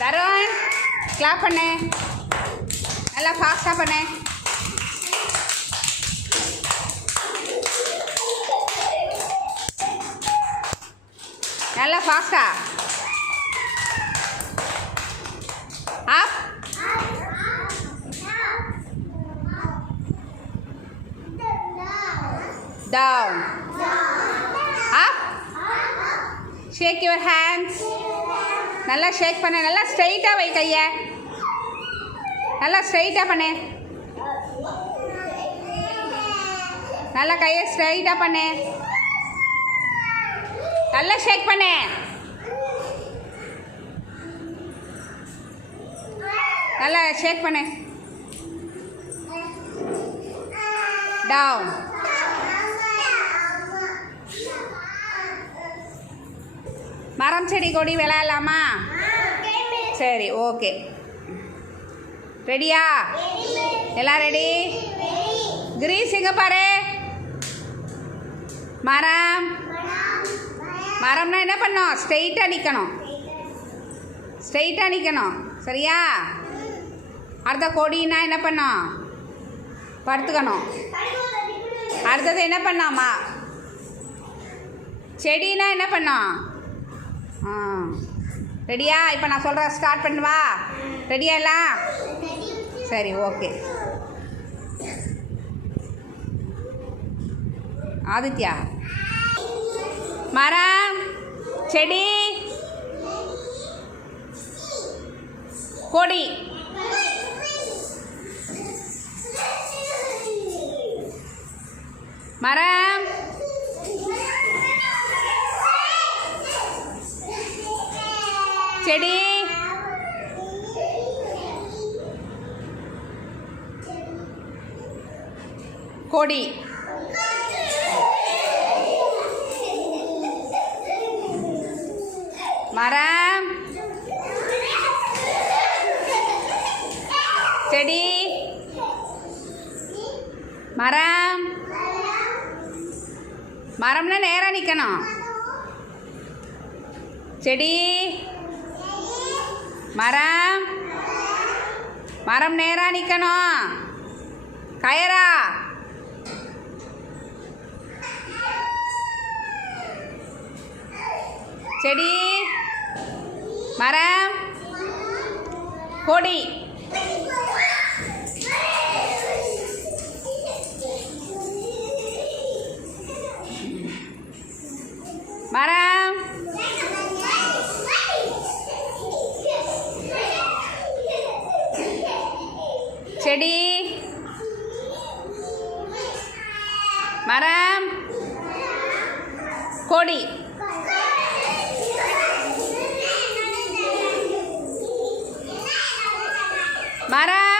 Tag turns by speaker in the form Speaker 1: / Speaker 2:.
Speaker 1: Tarun clap பண்ணு. நல்லா ஃபாஸ்ட்டாக பண்ணு. நல்லா ஃபாஸ்டா up down up shake your hands நல்லா ஷேக் பண்ணு. நல்லா ஸ்ட்ரைட்டாக வை கையை. நல்லா ஸ்ட்ரைட்டாக பண்ணு. நல்லா கையை ஸ்ட்ரைட்டாக பண்ணு. நல்லா ஷேக் பண்ணு. நல்லா ஷேக் பண்ணு. டவுன் மரம் செடி கொடி விளையாடலாமா? சரி ஓகே. ரெடியா? எல்லாம் ரெடி? கிரீஸ் எங்க பாரு. மரம். மரம்னா என்ன பண்ணோம் ஸ்ட்ரெயிட்டாக நிற்கணும் ஸ்ட்ரெயிட்டாக நிற்கணும் சரியா? அடுத்த கொடின்னா என்ன பண்ணோம் படுத்துக்கணும். அடுத்தது என்ன பண்ணாமா செடினா என்ன பண்ணோம் ரெடியா? இப்போ நான் சொல்கிறேன் ஸ்டார்ட் பண்ணுவா ரெடியா எல்லாம்? சரி ஓகே ஆதித்யா. மரம் செடி கொடி. மரம் செடி. கொடி. மரம். செடி. மரம். மரம்னா நேராக நிற்கணும் செடி. மரம். மரம் நேராக நிற்கணும் கயரா செடி. மரம். கொடி. மரம். செடி. மரம். கொடி. மரம்.